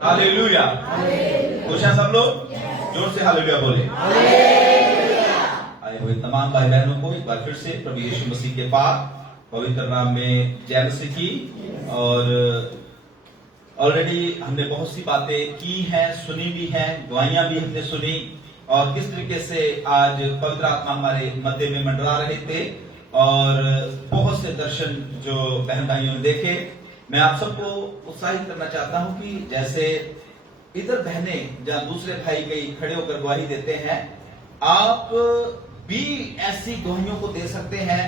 Hallelujah. खुश हैं सब लोग? जोर से हालेलुया बोले। आए हुए तमाम भाई बहनों को एक बार फिर से प्रभु यीशु मसीह के पाक पवित्र नाम में जय मसीह की। और ऑलरेडी हमने बहुत सी बातें की हैं, सुनी भी हैं, गवाहियां भी हमने सुनी, और किस तरीके से आज पवित्र आत्मा हमारे मध्य में मंडरा रहे थे और बहुत से दर्शन जो बहन भाइयों ने देखे। मैं आप सबको उत्साहित करना चाहता हूं कि जैसे इधर बहनें जहां दूसरे भाई कई खड़े होकर गवाही देते हैं, आप भी ऐसी गवाहियों को दे सकते हैं,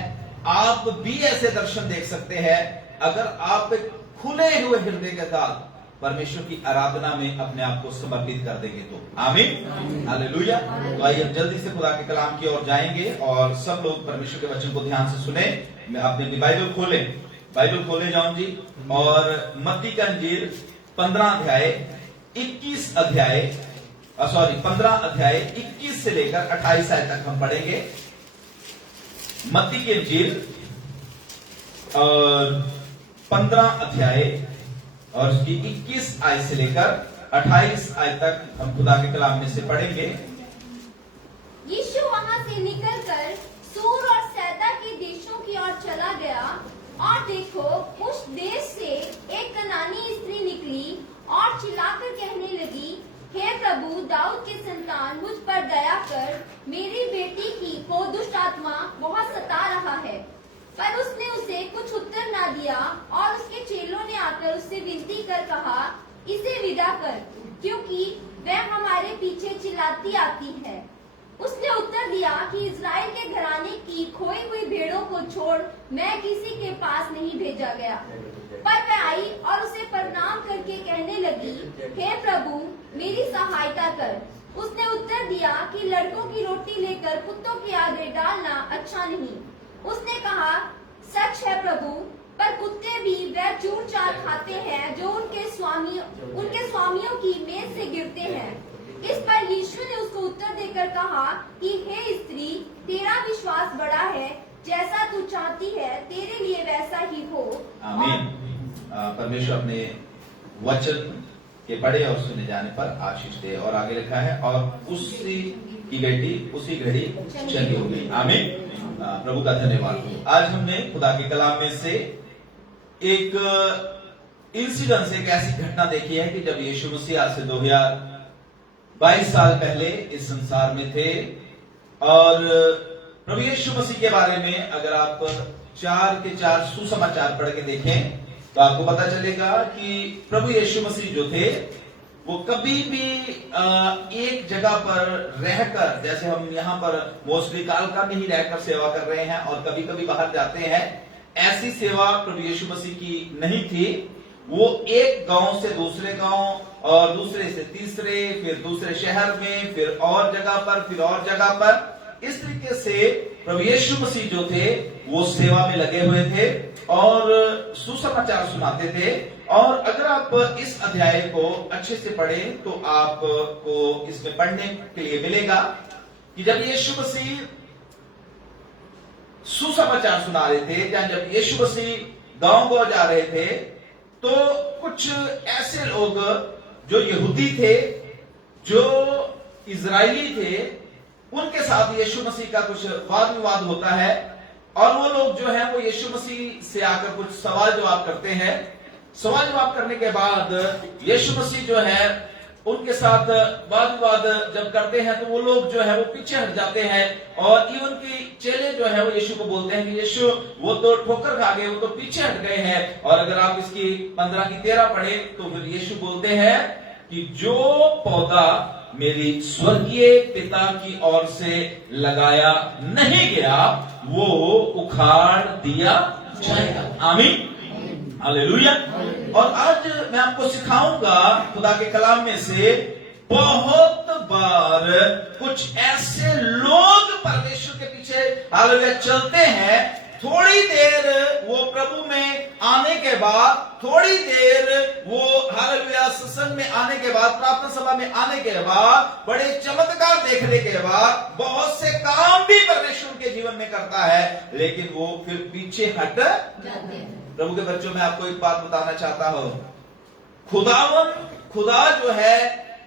आप भी ऐसे दर्शन देख सकते हैं अगर आप एक खुले हुए हृदय के साथ परमेश्वर की आराधना में अपने आप को समर्पित कर देंगे तो। आमीन, हालेलुया। तो आइए हम जल्दी से खुदा के कलाम की ओर जाएंगे और सब लोग परमेश्वर के वचन को ध्यान से सुने। मैं अपने बाइबल खोले जाऊं जी, और मत्ती का इंजील 15 अध्याय 21 से लेकर 28 आयत तक हम पढ़ेंगे। मत्ती के इंजील 15 अध्याय और उसकी 21 आयत से लेकर 28 आयत तक हम खुदा के कलाम में से पढ़ेंगे। यीशु वहां से निकलकर सूर और सैदा के देशों की ओर चला गया, और देखो उस देश से एक कनानी स्त्री निकली और चिल्लाकर कहने लगी, हे प्रभु, दाऊद के संतान, मुझ पर दया कर, मेरी बेटी को दुष्ट आत्मा बहुत सता रहा है। पर उसने उसे कुछ उत्तर न दिया, और उसके चेलों ने आकर उससे विनती कर कहा, इसे विदा कर, क्योंकि वह हमारे पीछे चिल्लाती आती है। उसने उत्तर दिया कि इज़राइल के घराने की खोई हुई भेड़ों को छोड़ मैं किसी के पास नहीं भेजा गया। पर वह आई और उसे प्रणाम करके कहने लगी, हे प्रभु, मेरी सहायता कर। उसने उत्तर दिया कि लड़कों की रोटी लेकर कुत्तों के आगे डालना अच्छा नहीं। उसने कहा, सच है प्रभु, पर कुत्ते भी वह चूर चार खाते हैं जो उनके स्वामियों की मेज से गिरते हैं। इस पर यीशु ने उसको उत्तर देकर कहा कि हे स्त्री, तेरा विश्वास बड़ा है, जैसा तू चाहती है तेरे लिए वैसा ही हो। आमीन। परमेश्वर अपने वचन के पढ़े और सुने जाने पर आशीष दे। और आगे लिखा है, और उसी की बेटी उसी घड़ी चली हो गई। आमीन। प्रभु का धन्यवाद हो। आज हमने खुदा के कलाम में से एक इंसिडेंस, एक ऐसी घटना देखी है कि जब यीशु मसीह आज से 2022 साल पहले इस संसार में थे, और प्रभु यीशु मसीह के बारे में अगर आप 4 के 4 सुसमाचार पढ़ के देखें तो आपको पता चलेगा कि प्रभु यीशु मसीह जो थे वो कभी भी एक जगह पर रहकर, जैसे हम यहाँ पर मोस्टली कालका में ही रहकर सेवा कर रहे हैं और कभी कभी बाहर जाते हैं, ऐसी सेवा प्रभु यीशु मसीह की नहीं थी। वो एक गांव से दूसरे गांव और दूसरे से तीसरे, फिर दूसरे शहर में, फिर और जगह पर, फिर और जगह पर, इस तरीके से प्रभु यीशु मसीह जो थे वो सेवा में लगे हुए थे और सुसमाचार सुनाते थे। और अगर आप इस अध्याय को अच्छे से पढ़ें तो आपको इसमें पढ़ने के लिए मिलेगा कि जब यीशु मसीह सुसमाचार सुना रहे थे, जब यीशु मसीह गांव जा रहे थे, तो कुछ ऐसे लोग जो यहूदी थे, जो इजरायली थे, उनके साथ यीशु मसीह का कुछ वाद विवाद होता है। और वो लोग जो है वो यीशु मसीह से आकर कुछ सवाल जवाब करते हैं। सवाल जवाब करने के बाद यीशु मसीह जो है उनके साथ वाद विवाद जब करते हैं तो वो लोग जो है वो पीछे हट जाते हैं, और इवन की चेले जो है वो यीशु को बोलते हैं कि यीशु, वो तो ठोकर खा गए, वो तो पीछे हट गए हैं। और अगर आप इसकी 15 की 13 पढ़े तो फिर यीशु बोलते हैं कि जो पौधा मेरी स्वर्गीय पिता की ओर से लगाया नहीं गया वो उखाड़ दिया जाएगा। आमीन, हालेलुया। और आज मैं आपको सिखाऊंगा खुदा के कलाम में से, बहुत बार कुछ ऐसे लोग परमेश्वर के पीछे हालेलुया चलते हैं, थोड़ी देर वो प्रभु में आने के बाद, थोड़ी देर वो हालेलुया सत्संग में आने के बाद, प्रार्थना सभा में आने के बाद, बड़े चमत्कार देखने के बाद, बहुत से काम भी परमेश्वर के जीवन में करता है, लेकिन वो फिर पीछे हट जाते हैं। प्रभु के बच्चों, मैं आपको एक बात बताना चाहता हूं, खुदावन खुदा जो है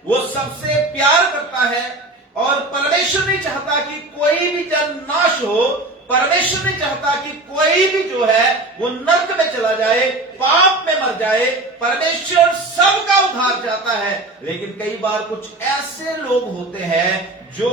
वो सबसे प्यार करता है और परमेश्वर नहीं चाहता कि कोई भी जन नाश हो। परमेश्वर नहीं चाहता कि कोई भी जो है वो नरक में चला जाए, पाप में मर जाए। परमेश्वर सबका उद्धार चाहता है, लेकिन कई बार कुछ ऐसे लोग होते हैं जो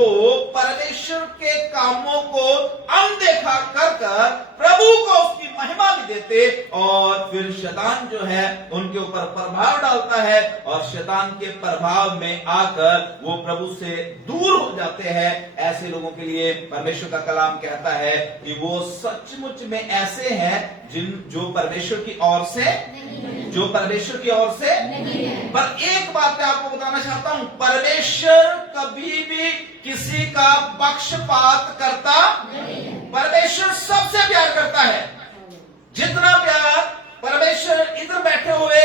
परमेश्वर के कामों को अनदेखा कर प्रभु को उसकी महिमा भी देते और फिर शैतान जो है उनके ऊपर प्रभाव डालता है और शैतान के प्रभाव में आकर वो प्रभु से दूर हो जाते हैं। ऐसे लोगों के लिए परमेश्वर का कलाम कहता है कि वो सचमुच में ऐसे हैं जो परमेश्वर की ओर से जो परमेश्वर की ओर से नहीं है। पर एक बात मैं आपको बताना चाहता हूं, परमेश्वर कभी भी किसी का पक्षपात करता नहीं है। परमेश्वर सबसे प्यार करता है। जितना प्यार परमेश्वर इधर बैठे हुए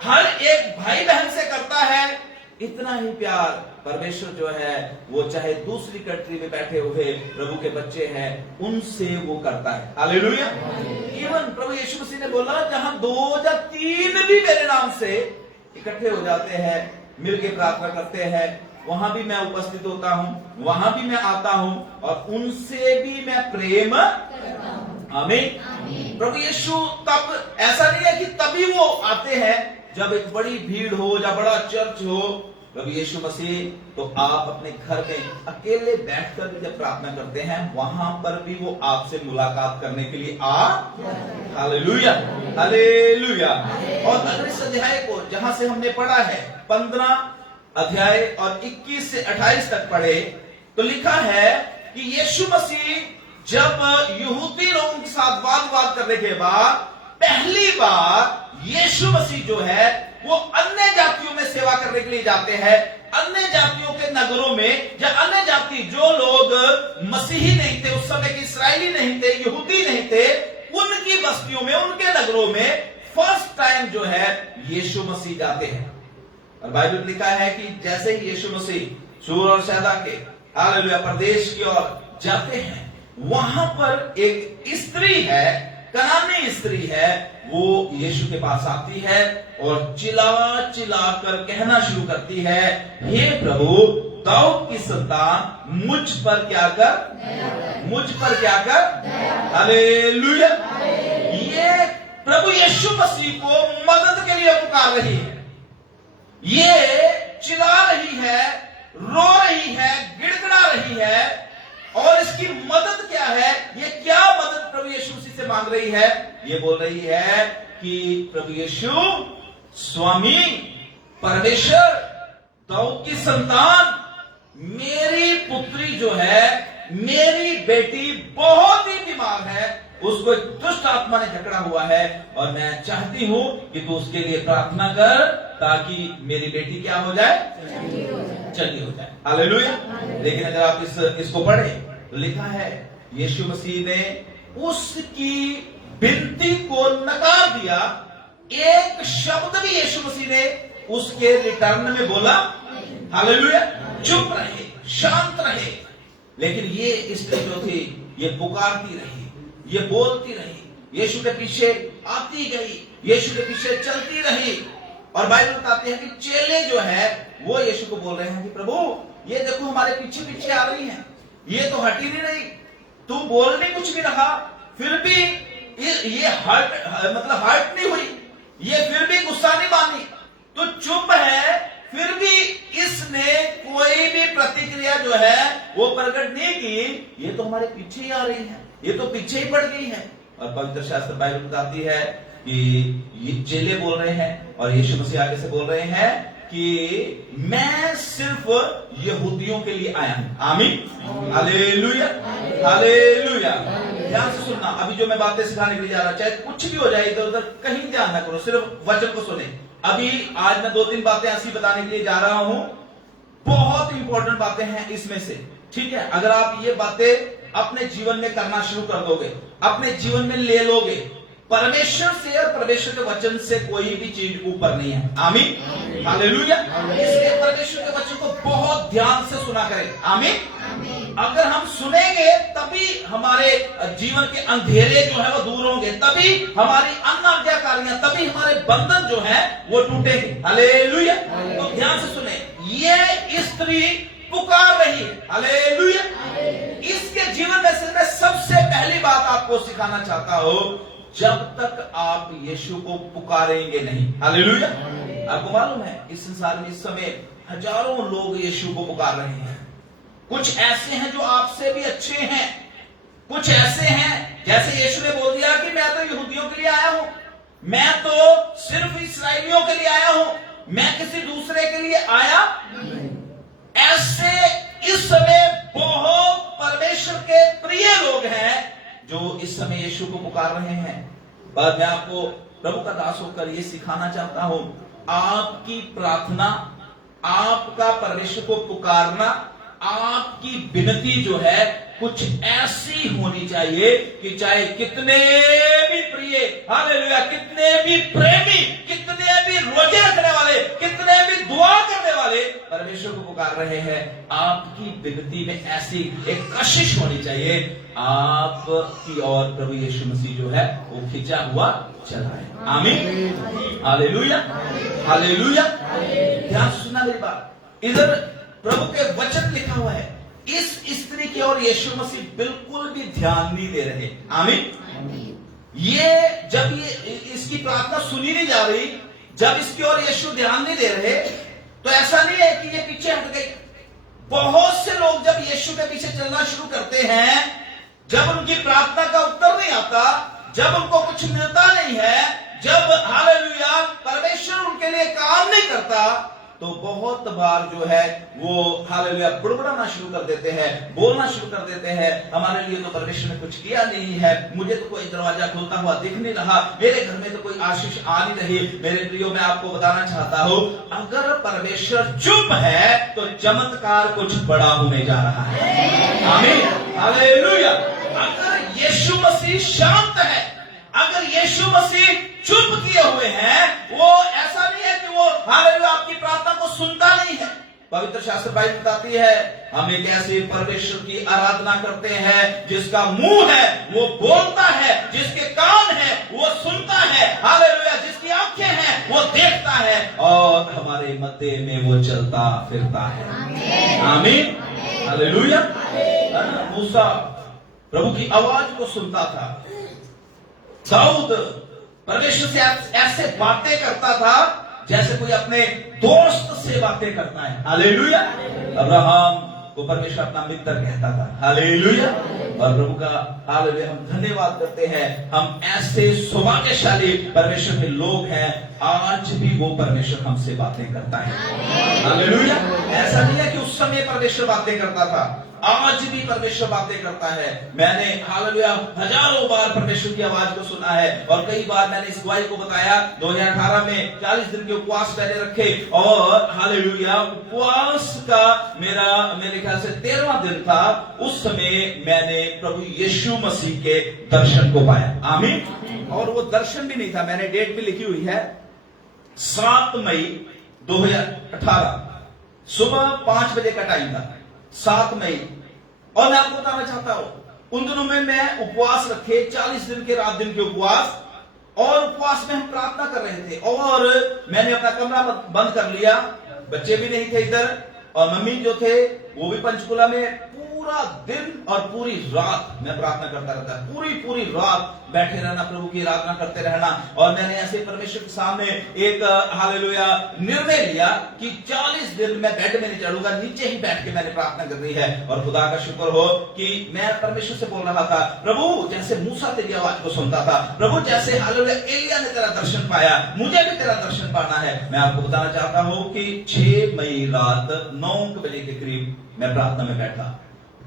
हर एक भाई बहन से करता है, इतना ही प्यार परमेश्वर जो है वो चाहे दूसरी कंट्री में बैठे हुए प्रभु के बच्चे हैं उनसे वो करता है। हालेलुया। इवन प्रभु यीशु मसीह ने बोला, जहां 2 या 3 भी मेरे नाम से इकट्ठे हो जाते हैं, मिलके प्रार्थना करते हैं, वहां भी मैं उपस्थित होता हूं, वहां भी मैं आता हूं और उनसे भी मैं प्रेम करता हूं। आमीन। प्रभु यीशु तब ऐसा नहीं है कि तभी वो आते हैं जब एक बड़ी भीड़ हो या बड़ा चर्च हो। प्रभु यीशु मसीह तो आप अपने घर में अकेले बैठकर भी जब प्रार्थना करते हैं वहां पर भी वो आपसे मुलाकात करने के लिए हालेलुया हालेलुया। और अगर इस अध्याय को जहां से हमने पढ़ा है 15 अध्याय और 21 से 28 तक पढ़े तो लिखा है कि यीशु मसीह जब यहूदी लोगों के साथ वाद करने के बाद पहली बार यीशु मसीह जो है वो अन्य जातियों में सेवा करने के लिए जाते हैं। अन्य जातियों के नगरों में या अन्य जाति जो लोग मसीही नहीं थे, उस समय के इस्राएली नहीं थे, यहूदी नहीं थे, उनकी बस्तियों में, उनके नगरों में फर्स्ट टाइम जो है यीशु मसीह जाते हैं। और बाइबल लिखा है कि जैसे ही यीशु मसीह सूर और सैदा के हालेलुया प्रदेश की ओर जाते हैं, वहां पर एक स्त्री है, कनानी स्त्री है, वो यीशु के पास आती है और चिल्ला कर कहना शुरू करती है, हे प्रभु दाऊद की संतान मुझ पर क्या कर, मुझ पर क्या कर। हालेलुया। ये प्रभु यीशु मसीह को मदद के लिए पुकार रही है, ये चिल्ला रही है, रो रही है, गिड़गिड़ा रही है। और इसकी मदद क्या है, ये क्या मदद प्रभु यीशु मसीह से मांग रही है? ये बोल रही है कि प्रभु यीशु स्वामी परमेश्वर दाऊद की संतान, मेरी पुत्री जो है, मेरी बेटी बहुत ही बीमार है, उसको दुष्ट आत्मा ने जकड़ा हुआ है और मैं चाहती हूं कि तू उसके लिए प्रार्थना कर ताकि मेरी बेटी क्या हो जाए, चंगी हो जाए। हालेलुया। लेकिन अगर आप इसको पढ़ें तो लिखा है यीशु मसीह ने उसकी विनती को नकार दिया। एक शब्द भी यीशु मसीह ने उसके रिटर्न में बोला। हालेलुया। चुप रहे, शांत रहे। लेकिन ये स्त्री जो थी ये पुकारती रही, ये बोलती रही, यीशु के पीछे आती गई, यीशु के पीछे चलती रही। और बाइबल बताते हैं कि चेले जो है वो यीशु को बोल रहे हैं कि प्रभु ये देखो हमारे पीछे पीछे आ रही हैं, ये तो हट ही नहीं रही, तू बोल नहीं कुछ भी रहा, फिर भी ये हर्ट नहीं हुई, ये फिर भी गुस्सा नहीं मानी, तो चुप है, फिर भी इसने कोई भी प्रतिक्रिया जो है वो प्रकट नहीं की। ये तो हमारे पीछे ही आ रही है, ये तो पीछे ही पड़ गई है। और पवित्र शास्त्र बाइबल बताती है कि ये चेले बोल रहे हैं और यीशु मसीह आगे से बोल रहे हैं कि मैं सिर्फ यहूदियों के लिए आया हूं। आमीन। Hallelujah hallelujah. ध्यान से सुनना, अभी जो मैं बातें सिखाने के लिए जा रहा हूं, चाहे कुछ भी हो जाए, इधर उधर कहीं ध्यान ना करो, सिर्फ वचन को सुने। अभी आज मैं 2-3 बातें ऐसी बताने के लिए जा रहा हूं, बहुत इंपॉर्टेंट बातें हैं इसमें से। ठीक है, अगर आप ये बातें अपने जीवन में करना शुरू कर दोगे, अपने जीवन में ले लोगे, परमेश्वर से और परमेश्वर के वचन से कोई भी चीज ऊपर नहीं है। आमीन। हालेलुया। इसलिए परमेश्वर के वचन को बहुत ध्यान से सुना करें। आमीन। अगर हम सुनेंगे तभी हमारे जीवन के अंधेरे जो है वो दूर होंगे, तभी हमारी अनाज्ञाकारियां, तभी हमारे बंधन जो है वो टूटेंगे। हालेलुया। तो ध्यान से सुने, ये स्त्री पुकार रही है। हालेलुया। इसके जीवन में से मैं सबसे पहली बात आपको सिखाना चाहता हूं, जब तक आप यीशु को पुकारेंगे नहीं। हालेलुया। आपको मालूम है इस संसार में इस समय हजारों लोग यीशु को पुकार रहे हैं। कुछ ऐसे हैं जो आपसे भी अच्छे हैं, कुछ ऐसे हैं जैसे यीशु ने बोल दिया कि मैं तो यहूदियों के लिए आया हूं, मैं तो सिर्फ इस्राएलियों के लिए आया हूं, मैं किसी दूसरे के लिए आया नहीं। ऐसे इस समय बहुत परमेश्वर के प्रिय लोग हैं जो इस समय यीशु को पुकार रहे हैं। पर मैं आपको प्रभु का दास होकर यह सिखाना चाहता हूं, आपकी प्रार्थना, आपका परमेश्वर को पुकारना, आपकी विनती जो है कुछ ऐसी होनी चाहिए कि चाहे कितने भी प्रिय, हालेलुया, कितने भी प्रेमी, कितने भी रोजे रखने वाले, कितने भी दुआ करने वाले परमेश्वर को पुकार रहे हैं, आपकी विनती में ऐसी एक कशिश होनी चाहिए, आपकी और प्रभु यीशु मसीह जो है वो खिंचा हुआ चला है। आमीन। हालेलुया। हालेलुया। ध्यान से सुनना मेरी बात। इधर प्रभु के वचन लिखा हुआ है, इस स्त्री की ओर यीशु मसीह बिल्कुल भी ध्यान नहीं दे रहे। आमीन। ये जब ये इसकी प्रार्थना सुनी नहीं जा रही, जब इसकी ओर यीशु ध्यान नहीं दे रहे, तो ऐसा नहीं है कि ये पीछे हट गई। बहुत से लोग जब यीशु के पीछे चलना शुरू करते हैं, जब उनकी प्रार्थना का उत्तर नहीं आता, जब उनको कुछ मिलता नहीं है, जब हालेलुया परमेश्वर उनके लिए काम नहीं करता, तो बहुत बार जो है वो हालेलुया बुड़बुड़ाना शुरू कर देते हैं, बोलना शुरू कर देते हैं, हमारे लिए तो परमेश्वर ने कुछ किया नहीं है, मुझे तो कोई दरवाजा खुलता हुआ दिख नहीं रहा, मेरे घर में तो कोई आशीष आ नहीं रही। मेरे प्रियो, मैं आपको बताना चाहता हूं, अगर परमेश्वर चुप है तो चमत्कार कुछ बड़ा होने जा रहा है। आमीन। हालेलुया। अगर यीशु मसीह शांत है, अगर यीशु मसीह चुप किए हुए हैं, वो ऐसा नहीं है कि वो हालेलुया आपकी प्रार्थना को सुनता नहीं है। पवित्र शास्त्र बाइबल बताती है, हम एक ऐसे परमेश्वर की आराधना करते हैं जिसका मुंह है वो बोलता है, जिसके कान है वो सुनता है, हालेलुया, जिसकी आंखें हैं वो देखता है और हमारे मध्य में वो चलता फिरता है। आमीन। हालेलुया। मूसा प्रभु की आवाज को सुनता था, दाऊद परमेश्वर से ऐसे बातें करता था जैसे कोई अपने दोस्त से बातें करता है। हालेलुया। अब्राहम को परमेश्वर अपना मित्र कहता था। हालेलुया। और प्रभु का हालेलुया हम धन्यवाद करते हैं, हम ऐसे सौभाग्यशाली परमेश्वर के लोग हैं, आज भी वो परमेश्वर हमसे बातें करता है। हालेलुया। ऐसा नहीं है कि उस समय परमेश्वर बातें करता था, आज भी परमेश्वर बातें करता है। मैंने हालेलुया हजारों बार परमेश्वर की आवाज को सुना है और कई बार मैंने इस गवाही को बताया। 2018 में 40 दिन के उपवास मैंने रखे और हालेलुया उपवास का मेरे ख्याल से 13वां दिन था, उस समय मैंने प्रभु यीशु मसीह के दर्शन को पाया। आमीन। और वो दर्शन भी नहीं था, मैंने डेट भी लिखी हुई है, 7 मई 2018 सुबह 5 बजे का टाइम था, 7 मई। और मैं आपको बताना चाहता हूं, उन दिनों में मैं उपवास रखे, 40 दिन के रात दिन के उपवास, और उपवास में हम प्रार्थना कर रहे थे और मैंने अपना कमरा बंद कर लिया, बच्चे भी नहीं थे इधर और मम्मी जो थे वो भी पंचकुला में। पूरा दिन और पूरी रात मैं प्रार्थना करता रहता, पूरी रात बैठे रहना, प्रभु की आराधना करते रहना। और मैंने ऐसे परमेश्वर के सामने एक हालेलुया निर्णय लिया कि 40 दिन मैं बेड में नहीं चढ़ूंगा, नीचे ही बैठ के मैंने प्रार्थना कर रही है। और खुदा का शुक्र हो कि मैं परमेश्वर से बोल रहा था, प्रभु जैसे मूसा तेरी आवाज को सुनता था, प्रभु जैसे हालेलुया एलिया ने तेरा दर्शन पाया, मुझे भी तेरा दर्शन पाना है। मैं आपको बताना चाहता हूं कि 6 मई रात 9 बजे के करीब मैं प्रार्थना में बैठा,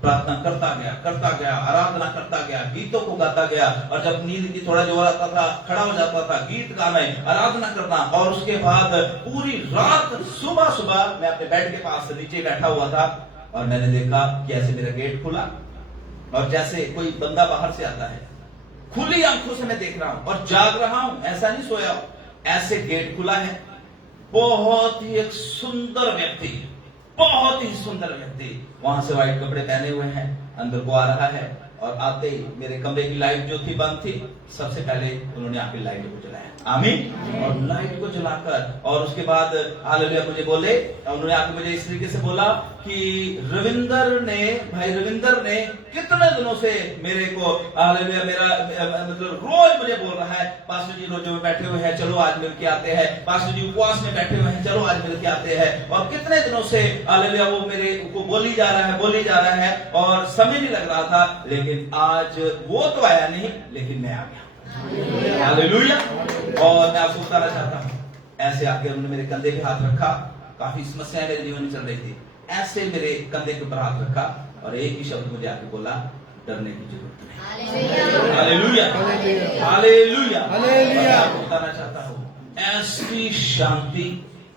प्रार्थना करता गया, आराधना करता गया, गीतों को गाता गया। और जब नींद की थोड़ा जोर आता था, खड़ा हो जाता था, गीत गाना, आराधना करना। और उसके बाद पूरी रात सुबह मैं अपने बेड के पास नीचे बैठा हुआ था और मैंने देखा कि ऐसे मेरा गेट खुला और जैसे कोई बंदा बाहर से आता है, खुली आंखों से मैं देख रहा हूं और जाग रहा हूं, ऐसा नहीं सोया हूं, ऐसे गेट खुला है। बहुत ही एक सुंदर व्यक्ति, बहुत ही सुंदर व्यक्ति वहां से व्हाइट कपड़े पहने हुए हैं, अंदर को आ रहा है और आते ही मेरे कमरे की लाइट जो थी बंद थी, सबसे पहले उन्होंने आके लाइट को जलाया, आमीन, और लाइट को जलाकर और उसके बाद हालेलुया मुझे बोले, उन्होंने आके मुझे इस तरीके से बोला कि भाई रविंदर ने कितने दिनों से मेरे को हालेलुया मेरा मतलब रोज मुझे बोल रहा है, पास्टर जी रोजों में बैठे हुए हैं, चलो आज मिल के आते हैं, पास्टर जी उपवास में बैठे हुए हैं, चलो आज मिल के आते हैं, और कितने दिनों से हालेलुया वो मेरे को बोली जा रहा है और समय नहीं लग रहा था, लेकिन आज वो तो आया नहीं लेकिन मैं आ गया, हालेलुया। और मैं आपको बताना चाहता हूँ, ऐसे आके उन्होंने मेरे कंधे पे हाथ रखा, काफी समस्याएं मेरे जीवन में चल रही थी, ऐसे मेरे कंधे के ऊपर हाथ रखा और एक ही शब्द मुझे आके बोला, डरने की जरूरत नहीं, हालेलुया, हालेलुया, हालेलुया। मैं आपको बताना चाहता हूँ, ऐसी शांति,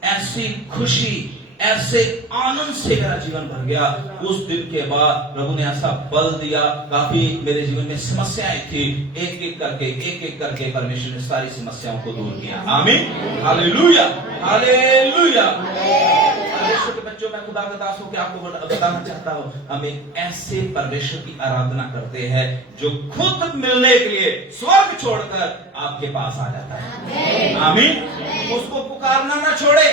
ऐसी खुशी, ऐसे आनंद से मेरा जीवन भर गया। उस दिन के बाद प्रभु ने ऐसा बल दिया, काफी मेरे जीवन में समस्याएं थी, एक एक करके परमेश्वर ने सारी समस्याओं को दूर किया, आमीन, हालेलुया, हालेलुया। परमेश्वर के बच्चों, मैं खुदा का दास हूं कि आपको बताना चाहता हूं, हमें ऐसे परमेश्वर की आराधना करते हैं जो खुद मिलने के लिए स्वर्ग छोड़कर आपके पास आ जाता है, आमीन। उसको पुकारना ना छोड़े,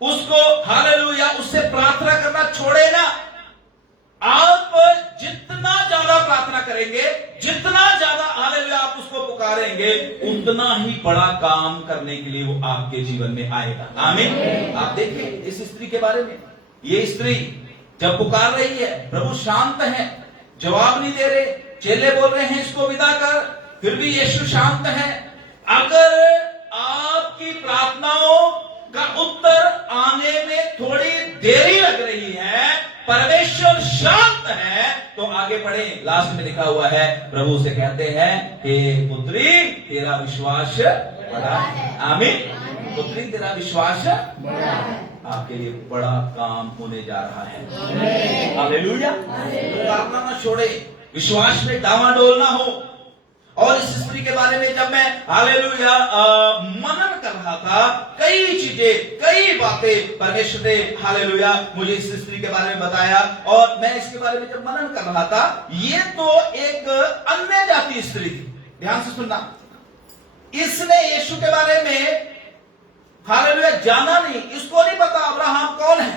उसको हालेलुया उससे प्रार्थना करना छोड़े ना। आप जितना ज्यादा प्रार्थना करेंगे, जितना ज्यादा हालेलुया आप उसको पुकारेंगे, उतना ही बड़ा काम करने के लिए वो आपके जीवन में आएगा, आमीन। आप देखिए इस स्त्री के बारे में, ये स्त्री जब पुकार रही है, प्रभु शांत है, जवाब नहीं दे रहे, चेले बोल रहे हैं इसको विदा कर, फिर भी यीशु शांत है। अगर आपकी प्रार्थनाओं का उत्तर आने में थोड़ी देरी लग रही है, परमेश्वर शांत है, तो आगे पढ़े, लास्ट में लिखा हुआ है, प्रभु से कहते हैं हे पुत्री तेरा विश्वास बड़ा है, आमीन। पुत्री तेरा विश्वास बड़ा है, आपके लिए बड़ा काम होने जा रहा है, हालेलुया। प्रार्थना ना छोड़े, विश्वास में डावाडोल ना हो। और इस स्त्री के बारे में जब मैं हालेलुया मनन कर रहा था, कई चीजें, कई बातें परमेश्वर ने हालेलुया मुझे इस स्त्री के बारे में बताया, और मैं इसके बारे में जब मनन कर रहा था, ये तो एक अन्य जाति स्त्री थी, ध्यान से सुनना। इसने यीशु के बारे में हालेलुया जाना नहीं, इसको नहीं पता अब्राहम कौन है,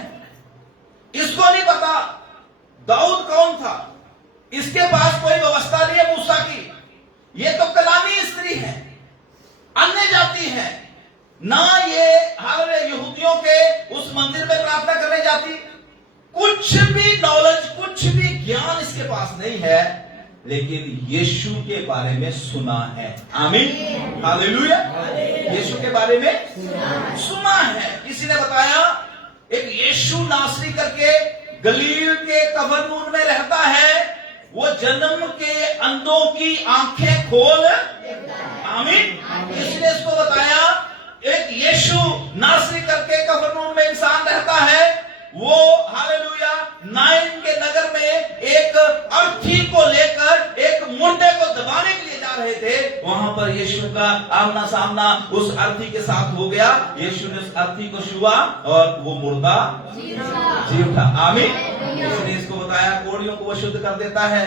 इसको नहीं पता दाऊद कौन था, इसके पास कोई व्यवस्था नहीं है मूसा की। ये तो कलामी स्त्री है, अन्य जाति है, ना ये हालेलुया यहूदियों के उस मंदिर में प्रार्थना करने जाती, कुछ भी नॉलेज, कुछ भी ज्ञान इसके पास नहीं है, लेकिन यीशु के बारे में सुना है, आमीन, हालेलुया। यीशु के बारे में सुना है, किसी ने बताया, एक यीशु नासरी करके गलील के कफरनहूम में रहता है, वो जन्म के अंधों की आंखें खोल, आमीन। इसने इसको बताया, एक यीशु नासरी करके कफरनहूम में इंसान रहता है, वो हालेलुया नाइन के नगर में एक अर्थी को लेकर एक मुर्दे को दबाने के लिए जा रहे थे, वहां पर यीशु का आमना सामना उस अर्थी के साथ हो गया, यीशु ने उस अर्थी को छुआ और वो मुर्दा जी उठा, आमीन। इसने इसको बताया, कोड़ियों को वो शुद्ध कर देता है।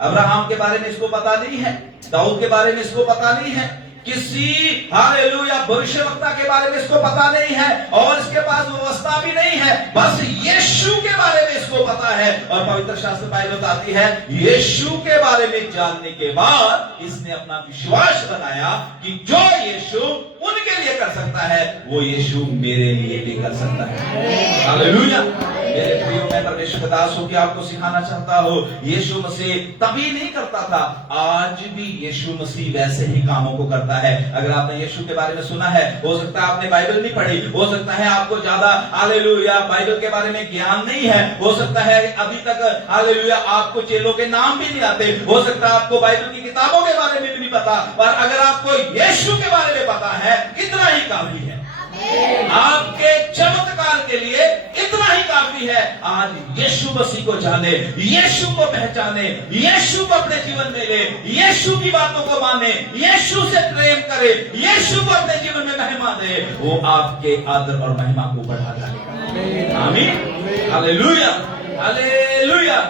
अब्राहम के बारे में इसको पता नहीं है, दाऊद के बारे में इसको पता नहीं है, किसी हालेलुया भविष्यवक्ता के बारे में इसको पता नहीं है, और इसके पास व्यवस्था भी नहीं है, बस यीशु के बारे में इसको पता है। और पवित्र शास्त्र बाइबल बताती है, यीशु के बारे में जानने के बाद इसने अपना विश्वास बनाया कि जो यीशु उनके लिए कर सकता है, वो यीशु मेरे लिए भी कर सकता है, हालेलुया। मेरे प्रियो, मैं परमेश्वर का दास हूं कि आपको सिखाना चाहता हूं, यीशु मसीह तभी नहीं करता था, आज भी यीशु मसीह वैसे ही कामों को करता है। अगर आपने यीशु के बारे में सुना है, हो सकता है आपने बाइबल नहीं पढ़ी, हो सकता है आपको ज्यादा हालेलुया बाइबल के बारे में ज्ञान नहीं है, हो सकता है अभी तक हालेलुया आपको चेलों के नाम भी नहीं आते, हो सकता है आपको बाइबल की किताबों के बारे में भी नहीं पता, पर अगर आपको यीशु के बारे में पता है, इतना ही काफी है। आपके चमत्कार के लिए इतना ही काफी है। आज यीशु मसीह को जाने, यीशु को पहचाने, यीशु को अपने जीवन में ले, यीशु की बातों को माने, यीशु से प्रेम करे, यीशु को अपने जीवन में महिमा दे, वो आपके आदर और महिमा को बढ़ा जाएगा, आमीन, हालेलुया, हालेलुया।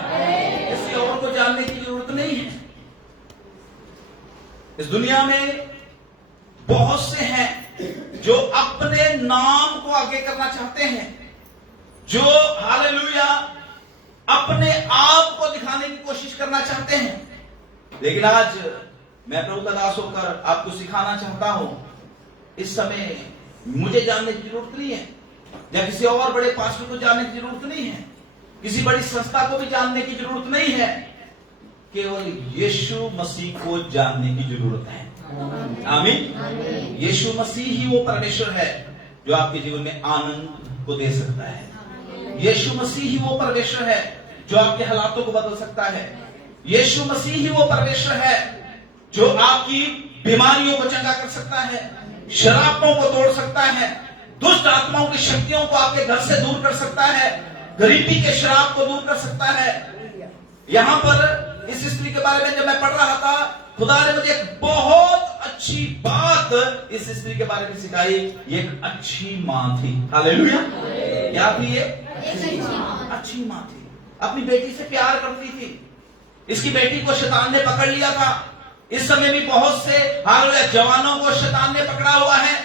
किसी और को जानने की जरूरत नहीं है। इस दुनिया में बहुत से हैं जो अपने नाम को आगे करना चाहते हैं, जो हालेलुया अपने आप को दिखाने की कोशिश करना चाहते हैं। लेकिन आज मैं प्रभु का दास होकर आपको सिखाना चाहता हूं, इस समय मुझे जानने की जरूरत नहीं है, या किसी और बड़े पास्टर को जानने की जरूरत नहीं है, किसी बड़ी संस्था को भी जानने की जरूरत नहीं है। केवल यीशु मसीह को जानने की जरूरत है। आमीन। यीशु मसीह ही वो परमेश्वर है जो आपके जीवन में आनंद को दे सकता है। यीशु मसीह ही वो परमेश्वर है जो आपके हालातों को बदल सकता है। यीशु मसीह ही वो परमेश्वर है जो आपकी बीमारियों को चंगा कर सकता है, शराबों को तोड़ सकता है, दुष्ट आत्माओं की शक्तियों को आपके घर से दूर कर सकता है, गरीबी के शराब को दूर कर सकता है। यहां पर इस स्त्री के बारे में जब मैं पढ़ रहा था, खुदा ने मुझे एक बहुत अच्छी बात इस स्त्री के बारे में सिखाई। ये एक अच्छी मां थी। हालेलुया। क्या थी ये? अच्छी मां थी। अपनी बेटी से प्यार करती थी। इसकी बेटी को शैतान ने पकड़ लिया था। इस समय भी बहुत से हालेलुया जवानों को शैतान ने पकड़ा हुआ है।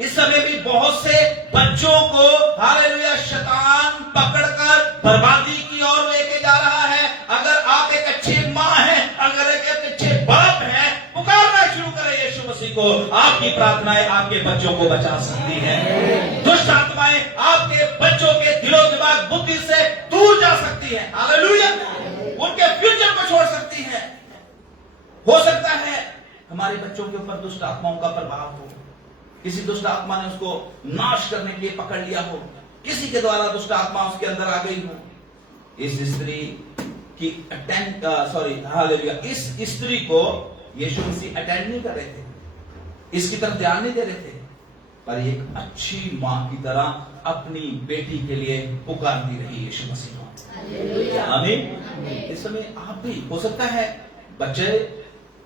इस समय भी बहुत से बच्चों को हालेलुया शैतान पकड़कर बर्बादी की ओर लेके जा रहा है। अगर आप एक अच्छी मां हैं, अगर एक अच्छे बाप हैं, पुकारना शुरू करें यीशु मसीह को, आपकी प्रार्थनाएं आपके बच्चों को बचा सकती हैं। दुष्ट आत्माएं आपके बच्चों के दिलो दिमाग बुद्धि से दूर जा सकती हैं। हालेलुया। उनके फ्यूचर को छोड़ सकती हैं। हो सकता है हमारे बच्चों के ऊपर दुष्ट आत्माओं का प्रभाव हो, किसी दुष्ट आत्मा ने उसको नाश करने के लिए पकड़ लिया हो, किसी के द्वारा दुष्ट आत्मा उसके अंदर आ गई हो। इस स्त्री की हालेलुया, इस स्त्री को यीशु मसीह अटेंड नहीं कर रहे थे, इसकी तरफ ध्यान नहीं दे रहे थे, पर एक अच्छी मां की तरह अपनी बेटी के लिए पुकारती रही यीशु मसीह को। आमीन। इस समय आप भी, हो सकता है बच्चे,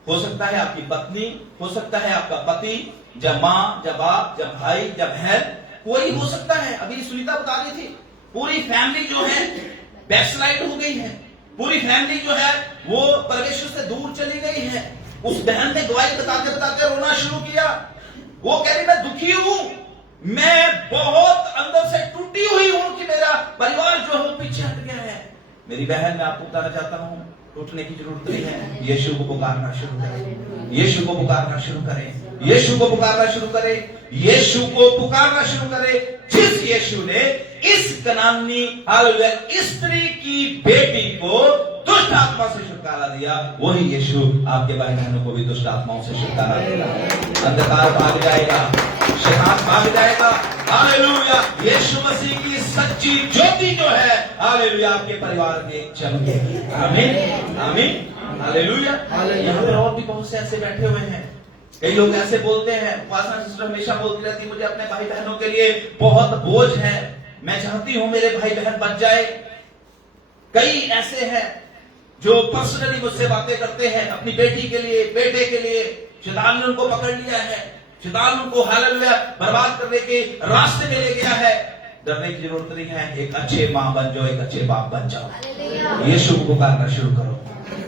हो सकता है आपकी पत्नी, हो सकता है आपका पति, जब मां, जब बाप, जब भाई, जब बहन, कोई हो सकता है। अभी सुनीता बता रही थी, पूरी फैमिली जो है बैकस्लाइड हो गई है, पूरी फैमिली जो है वो परमेश्वर से दूर चली गई है। उस बहन ने गवाही बताते बताते रोना शुरू किया। वो कह रही मैं दुखी हूं, मैं बहुत अंदर से टूटी हुई हूं कि मेरा परिवार जो है वो पीछे हट गया है। मेरी बहन, मैं आपको बताना चाहता हूं, टूटने की जरूरत नहीं है। यीशु को पुकारना शुरू करें, यीशु को पुकारना शुरू करें, यीशु को पुकारना शुरू करें, यीशु को पुकारना शुरू करें। जिस यीशु ने इस कनानी हालेलुया स्त्री की बेटी को दुष्ट आत्मा से छुटकारा दिया, वही यीशु आपके भाई बहनों को भी दुष्ट आत्माओं से छुटकारा देगा। अंधकार भाग जाएगा, शैतान भाग जाएगा। हालेलुया। यीशु मसीह की सच्ची ज्योति जो है हालेलुया आपके परिवार में चमकेगी। आमीन, आमीन, हालेलुया। यहाँ पे और भी बहुत से ऐसे बैठे हुए हैं। कई लोग ऐसे बोलते हैं, उपासना सिस्टर हमेशा बोलती रहती, मुझे अपने भाई बहनों के लिए बहुत बोझ है, मैं चाहती हूं मेरे भाई बहन बच जाए। कई ऐसे हैं जो पर्सनली मुझसे बातें करते हैं अपनी बेटी के लिए, बेटे के लिए। शैतान ने उनको पकड़ लिया है, शैतान उनको हालेलुया बर्बाद करने के रास्ते में ले गया है। डरने की जरूरत नहीं है। एक अच्छे मां बन जाओ, एक अच्छे बाप बन जाओ। यीशु को पुकारना शुरू करो,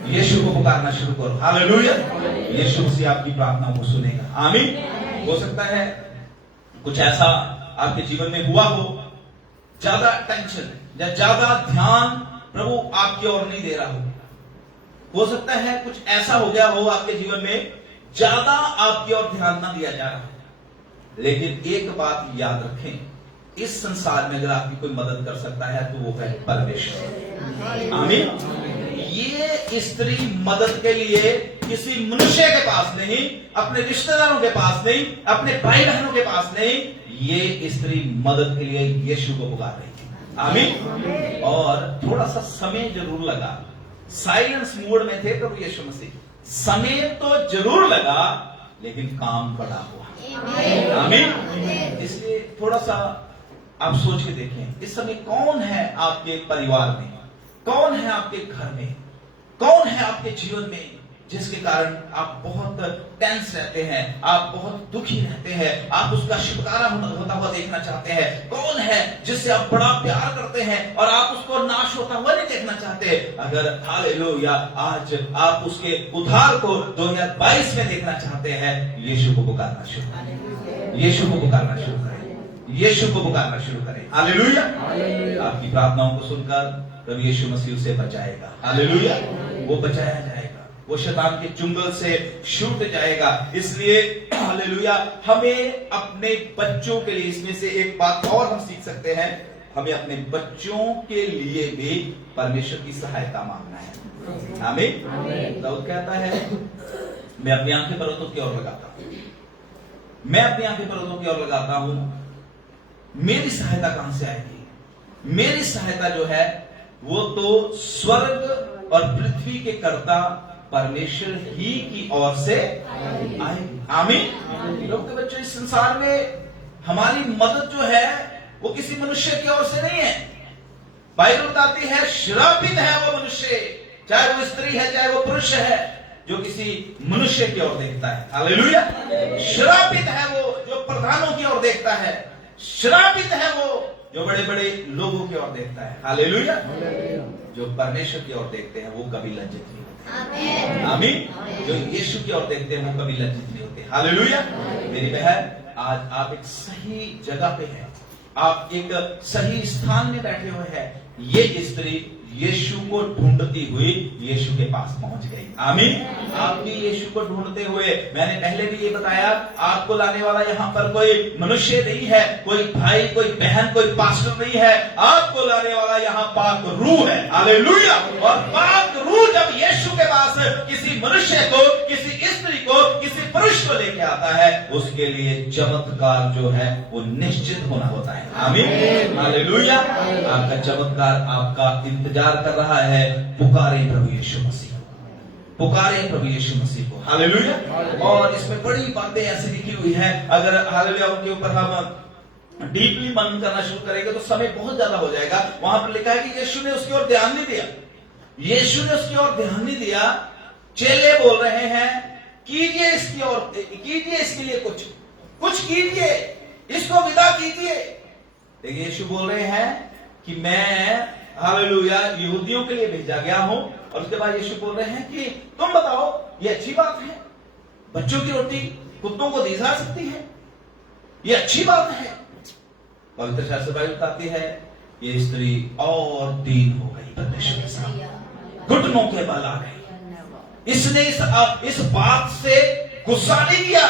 यीशु को पुकारना शुरू करो। हालेलुया। यीशु मसीह आपकी प्रार्थनाओं को सुनेगा। आमीन। हो सकता है कुछ ऐसा आपके जीवन में हुआ हो, ज्यादा टेंशन या ज्यादा ध्यान प्रभु आपकी ओर नहीं दे रहा हो सकता है कुछ ऐसा हो गया हो आपके जीवन में, ज्यादा आपकी ओर ध्यान ना दिया जा रहा हो। लेकिन एक बात याद रखें, इस संसार में अगर आपकी कोई मदद कर सकता है तो वो है परमेश्वर। आमीन। ये स्त्री मदद के लिए किसी मनुष्य के पास नहीं, अपने रिश्तेदारों के पास नहीं, अपने भाई बहनों के पास नहीं, ये स्त्री मदद के लिए यीशु को पुकार रही थी। आमीन। और थोड़ा सा समय जरूर लगा, साइलेंस मोड में थे प्रभु यीशु मसीह, समय तो जरूर लगा लेकिन काम बड़ा हुआ। आमीन। इसलिए थोड़ा सा आप सोच के देखें, इस समय कौन है आपके परिवार में, कौन है आपके घर में, कौन है आपके जीवन में जिसके कारण आप बहुत टेंस रहते हैं, आप बहुत दुखी रहते हैं, आप उसका छुटकारा होता हुआ देखना चाहते हैं। कौन है जिससे आप बड़ा प्यार करते हैं और आप उसको नाश होता हुआ नहीं देखना चाहते? अगर हालेलुया आज आप उसके उद्धार को 2022 में देखना चाहते हैं, यीशु को पुकारना शुरू करें, यीशु को पुकारना शुरू करें, यीशु को पुकारना शुरू करें। हालेलुया। आपकी प्रार्थनाओं को सुनकर तब यीशु मसीह उसे बचाएगा। हालेलुया। वो बचाया जाएगा, वो शैतान के चुंगल से छूट जाएगा। इसलिए हालेलुया हमें अपने बच्चों के लिए, इसमें से एक बात और हम सीख सकते हैं, हमें अपने बच्चों के लिए भी परमेश्वर की सहायता मांगना है। आमीन। दाऊद कहता है, मैं अपनी आंखें पर्वतों की ओर लगाता हूं, मैं अपनी आंखें पर्वतों की ओर लगाता हूं, मेरी सहायता कहां से आएगी? मेरी सहायता जो है वो तो स्वर्ग और पृथ्वी के कर्ता परमेश्वर ही की ओर से आएगी। आमीन। लोग के बच्चों, इस संसार में हमारी मदद जो है वो किसी मनुष्य की ओर से नहीं है। बाइबल बताती है श्रापित है वो मनुष्य, चाहे वो स्त्री है चाहे वो पुरुष है, जो किसी मनुष्य की ओर देखता है। हालेलुया। श्रापित है वो जो प्रधानों की ओर देखता है, श्रापित है वो जो बड़े बड़े लोगों की ओर देखता है। हालेलुया। जो परमेश्वर की ओर देखते हैं वो कभी लज्जित नहीं होते। आमीन। जो यीशु की ओर देखते हैं वो कभी लज्जित नहीं होते। हालेलुया। मेरी बहन, आज आप एक सही जगह पे हैं, आप एक सही स्थान में बैठे हुए हैं। ये स्त्री यीशु को ढूंढती हुई यीशु के पास पहुंच गई। आमीन। आप भी यीशु को ढूंढते हुए, मैंने पहले भी ये बताया, आपको लाने वाला यहाँ पर कोई मनुष्य नहीं है, कोई भाई, कोई बहन, कोई पास्टर नहीं है। आपको लाने वाला यहाँ पाक रूह है। हालेलुया। और पाक रूह जब यीशु के पास किसी मनुष्य को, किसी स्त्री को, किसी पुरुष को लेके आता है, उसके लिए चमत्कार जो है वो निश्चित होना होता है। आमीन। हालेलुया। आपका चमत्कार आपका इंतजार कर रहा है। पुकारे प्रभु यीशु मसीह को, पुकारे प्रभु यीशु मसीह को। हालेलुया। और इसमें बड़ी बातें ऐसी लिखी हुई है, अगर हालेलुया उनके ऊपर हम डीपली मनन करना शुरू करेंगे तो समय बहुत ज्यादा हो जाएगा। वहां पर लिखा है कि यीशु ने उसकी ओर ध्यान नहीं दिया, यीशु ने उसकी ओर ध्यान नहीं दिया। चेले बोल रहे हैं, कीजिए इसकी ओर, कीजिए इसके लिए कुछ कीजिए, इसको विदा कीजिए। देखिए यीशु बोल रहे हैं कि मैं हालेलुया यहूदियों के लिए भेजा गया हूं। और उसके बाद यीशु बोल रहे हैं कि तुम बताओ, ये अच्छी बात है? बच्चों की रोटी कुत्तों को दी जा सकती है? ये अच्छी बात है? पवित्र शास्त्र बाइबल बताती है, ये स्त्री और दीन हो गई परमेश्वर के सामने, घुटनों के बल आ गई। इसने इस बात से गुस्सा नहीं किया।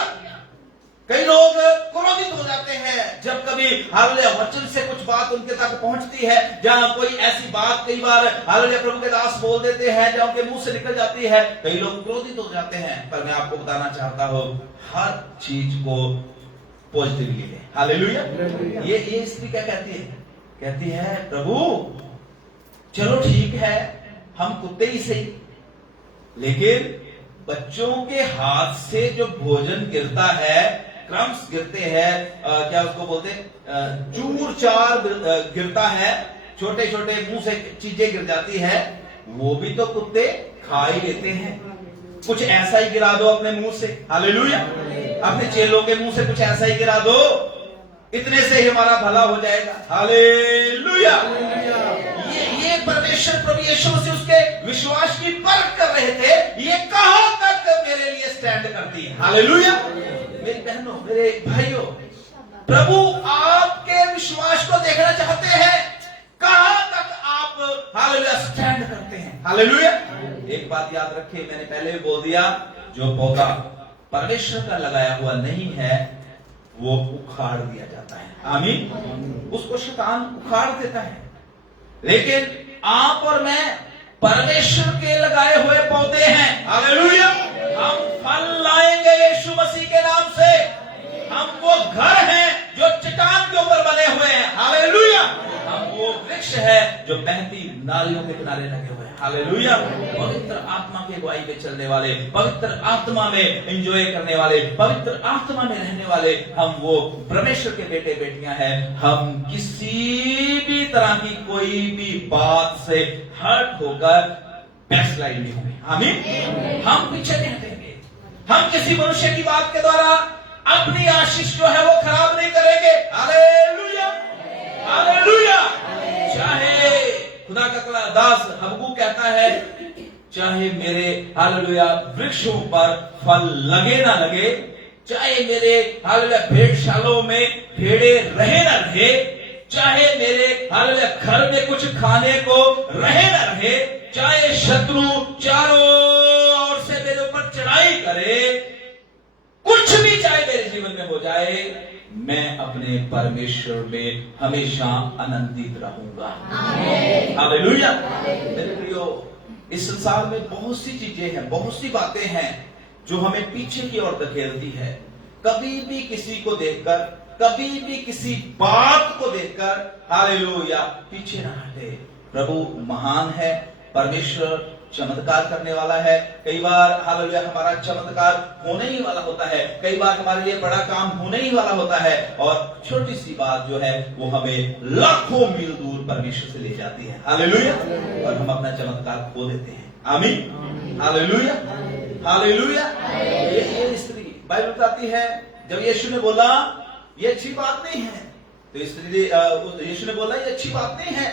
कई लोग क्रोधित हो जाते हैं जब कभी हालेलुया वचन से कुछ बात उनके तक पहुंचती है, जहां कोई ऐसी बात कई बार हालेलुया प्रभु के दास बोल देते हैं, जहां उनके मुंह से निकल जाती है, कई लोग क्रोधित हो जाते हैं। पर मैं आपको बताना चाहता हूं, हर चीज को पॉजिटिवली ले। हालेलुया। ये स्त्री क्या कहती है? कहती है, प्रभु चलो ठीक है, हम कुत्ते ही सही, लेकिन बच्चों के हाथ से जो भोजन गिरता है, क्रम्स गिरते हैं, क्या उसको बोलते हैं, चूर चार गिरता है, छोटे छोटे मुंह से चीजें गिर जाती है, वो भी तो कुत्ते खा ही लेते हैं। कुछ ऐसा ही गिरा दो अपने मुंह से। हालेलुया। अपने चेलों के मुंह से कुछ ऐसा ही गिरा दो, इतने से ही हमारा भला हो जाएगा। हालेलुया। ये परमेश्वर प्रभु यीशु मसीह उसके विश्वास की परख कर रहे थे, ये कहां तक मेरे लिए स्टैंड करती है। हालेलुया। मेरी बहनों, मेरे भाइयों, प्रभु आपके विश्वास को देखना चाहते हैं, कहां तक आप हालेलुया स्टैंड करते हैं। हालेलुया। एक बात याद रखिए, मैंने पहले भी बोल दिया, जो पौधा परमेश्वर का लगाया हुआ नहीं है वो उखाड़ दिया जाता है। आमीन। उसको शैतान उखाड़ देता है, लेकिन आप और मैं परमेश्वर के लगाए हुए पौधे हैं। हालेलुया। हम फल लाएंगे यीशु मसीह के नाम से। हम वो घर हैं जो चट्टान के ऊपर बने हुए हैं। हालेलुया। हम वो वृक्ष है जो बहती नालियों के किनारे लगे हुए हैं। हालेलुया। पवित्र आत्मा की अगुवाई में चलने वाले, पवित्र आत्मा में एंजॉय करने वाले, पवित्र आत्मा में रहने वाले, हम वो परमेश्वर के बेटे बेटियां हैं। हम किसी भी तरह की कोई भी बात से हर्ट होकर बैकस्लाइड नहीं होंगे। आमीन। हम पीछे नहीं हटेंगे। हम किसी मनुष्य की बात के द्वारा अपनी आशीष जो है वो खराब नहीं करेंगे। Hallelujah, hallelujah. चाहे खुदा का दास हबकूक कहता है, चाहे मेरे हालेलुया वृक्षों पर फल लगे ना लगे, चाहे मेरे हालेलुया भेड़शालाओं में भेड़े रहे ना रहे, चाहे मेरे हालेलुया घर में कुछ खाने को रहे ना रहे, चाहे शत्रु चारों ओर से मेरे ऊपर चढ़ाई करे, कुछ भी चाहे मेरे जीवन में हो जाए, मैं अपने परमेश्वर में हमेशा आनंदित रहूंगा। हालेलुया। मेरे प्रियो, इस संसार में बहुत सी चीजें हैं, बहुत सी बातें हैं जो हमें पीछे की ओर धकेलती है। कभी भी किसी को देखकर, कभी भी किसी बात को देखकर हालेलुया पीछे ना हटे। प्रभु महान है, परमेश्वर चमत्कार करने वाला है। कई बार हालेलुया हमारा चमत्कार होने ही वाला होता है, कई बार हमारे लिए बड़ा काम होने ही वाला होता है, और छोटी सी बात जो है वो हमें लाखों मील दूर परमेश्वर से ले जाती है। हालेलुया। और हम अपना चमत्कार खो देते हैं। आमीन। Hallelujah, hallelujah. ये स्त्री बाइबल बताती है, जब यीशु ने बोला ये अच्छी बात नहीं है, तो स्त्री यीशु ने बोला ये अच्छी बात नहीं है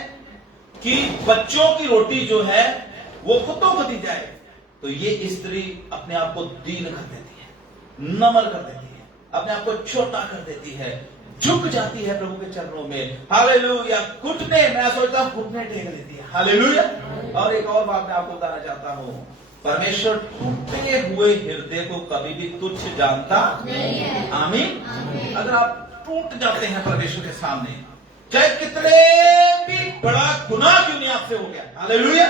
कि बच्चों की रोटी जो है वो कुत्तों को दी जाए। तो ये स्त्री अपने आप को दीन कर देती है, नम्र कर देती है, अपने आप को छोटा कर देती है, झुक जाती है प्रभु के चरणों में। हालेलुया। घुटने, मैं सोचता हूं घुटने टेक लेती है। हालेलुया। और एक और बात मैं आपको बताना चाहता हूं, परमेश्वर टूटे हुए हृदय को कभी भी तुच्छ जानता नहीं है। आमीन। अगर आप टूट जाते हैं परमेश्वर के सामने, चाहे कितने भी बड़ा गुनाह क्यों नहीं आपसे हो गया, हालेलुया,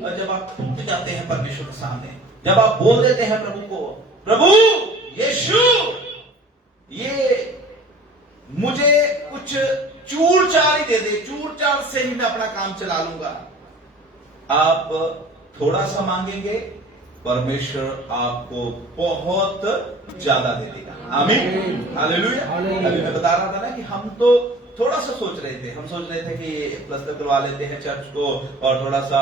और जब आप टूट जाते हैं परमेश्वर के सामने, जब आप बोल देते हैं प्रभु को, प्रभु यीशु ये मुझे कुछ चूर चार ही दे दे, चूर चार से ही मैं अपना काम चला लूंगा, आप थोड़ा सा मांगेंगे, परमेश्वर आपको बहुत ज्यादा दे देगा। आमीन। हालेलुया। अभी मैं बता रहा था ना कि हम तो थोड़ा सा सोच रहे थे, हम सोच रहे थे कि प्लस्तर करवा लेते हैं चर्च को और थोड़ा सा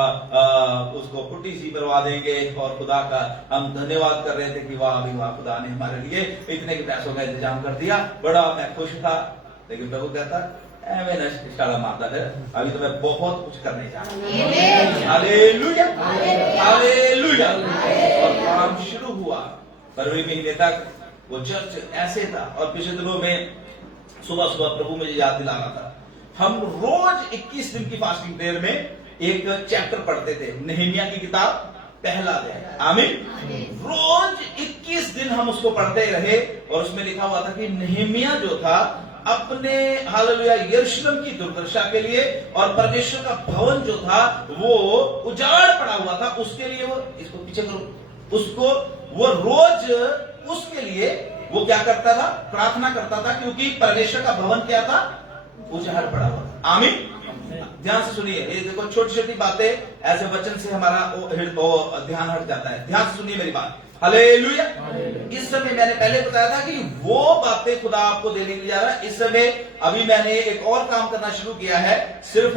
उसको पुट्टी सी करवा देंगे, और खुदा का हम धन्यवाद कर रहे थे कि वाह अभी वाह, खुदा ने हमारे लिए इतने के पैसों का इंतजाम कर दिया, बड़ा मैं खुश था। लेकिन प्रभु कहता इशारा मारता है, अभी तो मैं बहुत कुछ करने जा रहा हूं। Hallelujah, hallelujah. और काम शुरू हुआ फरवरी महीने तक, वो चर्च ऐसे था। और पिछले दिनों में सुबह सुबह प्रभु मुझे याद दिला रहा था, हम रोज 21 दिन की फास्टिंग प्रेयर में एक चैप्टर पढ़ते थे, नहमिया की किताब पहला अध्याय। आमीन। रोज 21 दिन हम उसको पढ़ते रहे, और उसमें लिखा हुआ था कि नहमिया जो था अपने हालेलुया यरूशलेम की दुर्दशा के लिए, और परमेश्वर का भवन जो था वो उजाड़ पड़ा हुआ था, उसके लिए वो, इसको पीछे करो, उसको वो रोज उसके लिए वो क्या करता था, प्रार्थना करता था, क्योंकि परमेश्वर का भवन क्या था, उजाड़ पड़ा हुआ था। आमीन। ध्यान से सुनिए, ये देखो छोटी छोटी बातें ऐसे वचन से हमारा ध्यान हट जाता है। ध्यान से सुनिए मेरी बात। हालेलुया। इस समय मैंने पहले बताया था कि वो बातें खुदा आपको देने के लिए जा रहा है। इस समय अभी मैंने एक और काम करना शुरू किया है, सिर्फ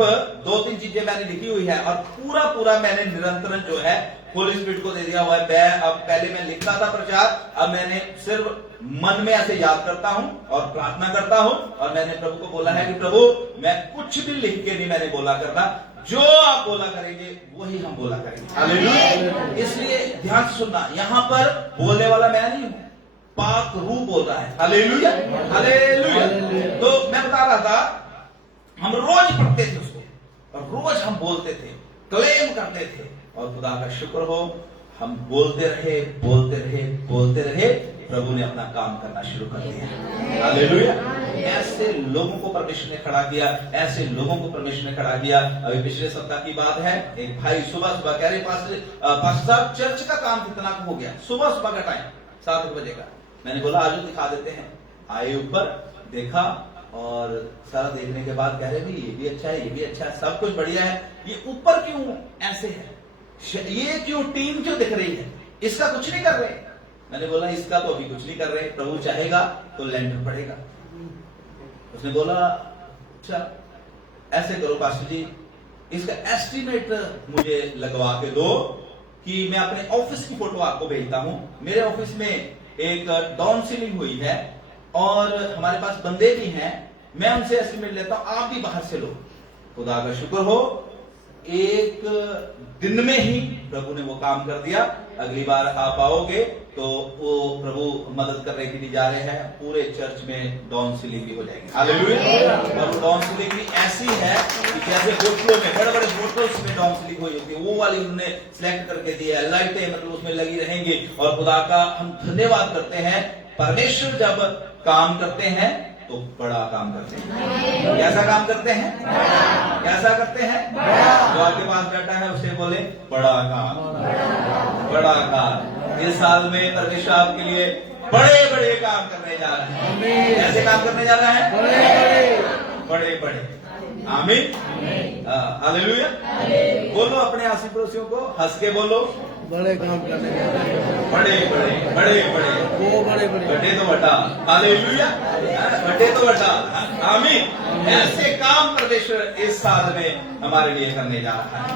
2-3 चीजें मैंने लिखी हुई है, और पूरा मैंने निरंतर जो है होली स्पिरिट को दे दिया हुआ है। मैं अब पहले मैं लिखता था प्रचार, अब मैंने सिर्फ मन में ऐसे याद करता हूं और प्रार्थना करता हूं, और मैंने प्रभु को बोला है कि प्रभु मैं कुछ भी लिख के नहीं मैंने बोला करना, जो आप बोला करेंगे वही हम बोला करेंगे। हालेलुया। इसलिए ध्यान से सुनना, यहां पर बोलने वाला मैं नहीं हूं, पाक रूह बोल रहा है। Hallelujah, hallelujah. तो मैं बता रहा था, हम रोज पढ़ते थे उसको, और रोज हम बोलते थे, क्लेम करते थे, और खुदा का शुक्र हो हम बोलते रहे, बोलते रहे, बोलते रहे, प्रभु ने अपना काम करना शुरू कर दिया। हालेलुया। ऐसे लोगों को परमेश्वर ने खड़ा किया, ऐसे लोगों को परमेश्वर ने खड़ा किया। अभी पिछले सप्ताह की बात है, एक भाई सुबह सुबह कह रहे पास्टर साहब चर्च का काम कितना हो गया, सुबह सुबह का टाइम 7 बजे का। मैंने बोला आज दिखा देते हैं। आए ऊपर, देखा, और सारा देखने के बाद कह रहे भी ये भी अच्छा है, ये भी अच्छा है, सब कुछ बढ़िया है, ये ऊपर क्यों ऐसे है, ये क्यों टीम क्यों दिख रही है, इसका कुछ नहीं कर रहे। मैंने बोला इसका तो अभी कुछ नहीं कर रहे, प्रभु चाहेगा तो लेंटर पड़ेगा। उसने बोला अच्छा ऐसे करो पास्टर जी, इसका एस्टिमेट मुझे लगवा के दो कि मैं अपने ऑफिस की फोटो आपको भेजता हूं। मेरे ऑफिस में एक डाउन सीलिंग हुई है और हमारे पास बंदे भी हैं, मैं उनसे एस्टिमेट लेता हूं, आप भी बाहर से लो। खुदा का शुक्र हो, एक दिन में ही प्रभु ने वो काम कर दिया। अगली बार आप आओगे तो वो प्रभु मदद करने के लिए जा रहे हैं, पूरे चर्च में डाउन सीलिंग भी हो जाएगी। हालेलुया। और डाउन सीलिंग भी ऐसी है कि जैसे बोतलों में, बड़े बड़े बोतल्स में डाउन सीलिंग हुई होती है, वो वाली उन्होंने सिलेक्ट करके दिया है। लाइटें मतलब उसमें लगी रहेंगी और खुदा का हम धन्यवाद करते हैं। परमेश्वर जब काम करते हैं तो बड़ा काम करते हैं। कैसा काम करते हैं? कैसा करते हैं? जो आपके पास बैठा है उसे बोले बड़ा काम, बड़ा काम। इस साल में परमेश्वर आपके लिए बड़े बड़े काम करने जा रहे हैं। कैसे काम करने जा रहे हैं? बड़े बड़े। आमीन, हालेलुया। बोलो अपने आसी पड़ोसियों को, हंस के बोलो, बड़े काम करने जा रहे हैं। बड़े बड़े बड़े बड़े, वो बड़े बड़े बड़े तो बड़ा। हालेलुया, बड़े तो बड़ा। आमीन। ऐसे काम परमेश्वर इस साल में हमारे लिए करने जा रहा है।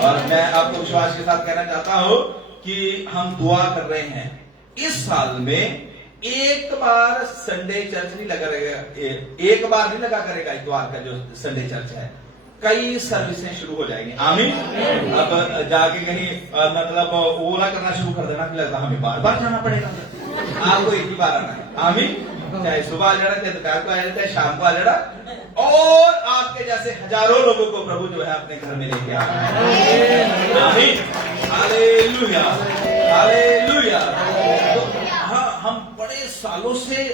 और मैं आपको विश्वास के साथ कहना चाहता हूं कि हम दुआ कर रहे हैं इस साल में एक बार संडे चर्च नहीं लगा रहेगा, एक बार नहीं लगा करेगा इतवार का जो संडे चर्च है, कई सर्विसें शुरू हो जाएंगी। आमीन। अब जाके कहीं मतलब ओला करना शुरू कर देना कि लगता हमें बार बार जाना पड़ेगा, आपको एक ही बार आना है। आमीन। चाहे सुबह आ जाना, चाहे दोपहर को आ जाना, चाहे शाम को आ जाना, और आपके जैसे हजारों लोगों को प्रभु जो है अपने घर में लेके आ रहा है। आमीन, हालेलुया, हालेलुया। तो हाँ, हम बड़े सालों से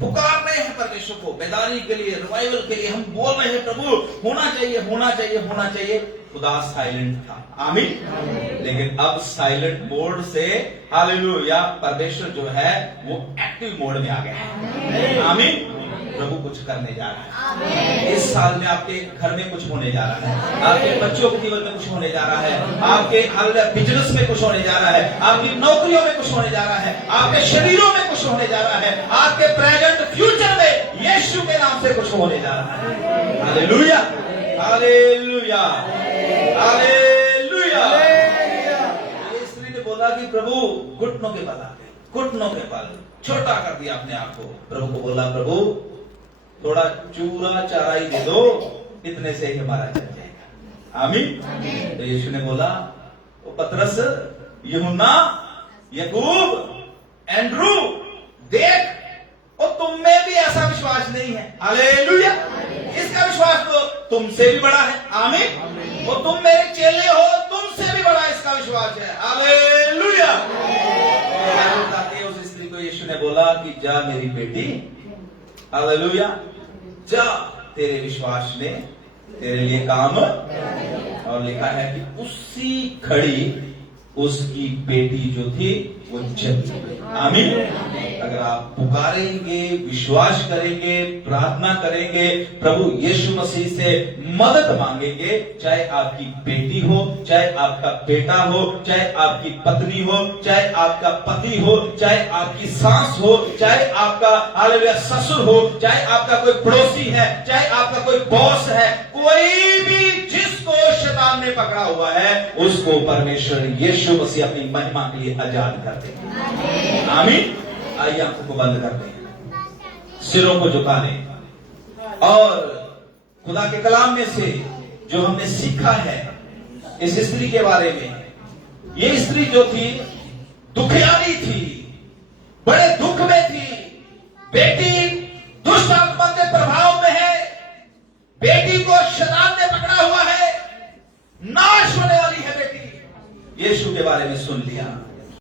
पुकार रहे हैं परमेश्वर को बेदारी के लिए, रिवाइवल के लिए। हम बोल रहे हैं प्रभु होना चाहिए, होना चाहिए, होना चाहिए। खुदा साइलेंट था। आमीन। लेकिन अब साइलेंट मोड से हालेलुया परमेश्वर जो है वो एक्टिव मोड में आ गया है। आमीन। प्रभु कुछ करने जा रहा है इस साल में। आपके घर में कुछ होने जा रहा है, आपके बच्चों के जीवन में कुछ होने जा रहा है, आपके बिजनेस में कुछ होने जा रहा है, आपकी नौकरियों में कुछ होने जा रहा है, आपके शरीरों में कुछ होने जा रहा है, आपके प्रेजेंट फ्यूचर में यीशु के नाम से कुछ होने जा रहा है। Hallelujah, hallelujah, hallelujah. ये स्त्री ने बोला कि प्रभु घुटनों के बल आते, घुटनों के बल, छोटा कर दिया अपने आप को। प्रभु को बोला प्रभु थोड़ा चूरा चारा ही दे दो, इतने से ही हमारा चल जाएगा। आमीन। तो यीशु ने बोला वो पतरस, यूहन्ना, याकूब, एंड्रू, देख और तुम में भी ऐसा विश्वास नहीं है। हालेलुया। इसका विश्वास तो तुमसे भी बड़ा है। आमीन। और तुम मेरे चेले हो, तुमसे भी बड़ा इसका विश्वास है। हालेलुया। उस स्त्री को यीशु ने बोला कि जा मेरी बेटी, हालेलुया, जा, तेरे विश्वास ने तेरे लिए काम। और लिखा है कि उसी घड़ी उसकी बेटी जो थी वो जन्म गई। आमीन। अगर आप पुकारेंगे, विश्वास करेंगे, प्रार्थना करेंगे, प्रभु यीशु मसीह से मदद मांगेंगे, चाहे आपकी बेटी हो, चाहे आपका बेटा हो, चाहे आपकी पत्नी हो, चाहे आपका पति हो, चाहे आपकी सास हो, चाहे आपका हालेलुया ससुर हो, चाहे आपका कोई पड़ोसी है, चाहे आपका कोई बॉस है, कोई भी जिसको शैतान ने पकड़ा हुआ है उसको परमेश्वर यीशु मसीह अपनी महिमा के लिए आजाद कर देंगे। आमीन। आइए आंखों को बंद कर दें, सिरों को झुका दें और खुदा के कलाम में से जो हमने सीखा है इस स्त्री के बारे में। ये स्त्री जो थी दुखियारी थी, बड़े दुख में थी, बेटी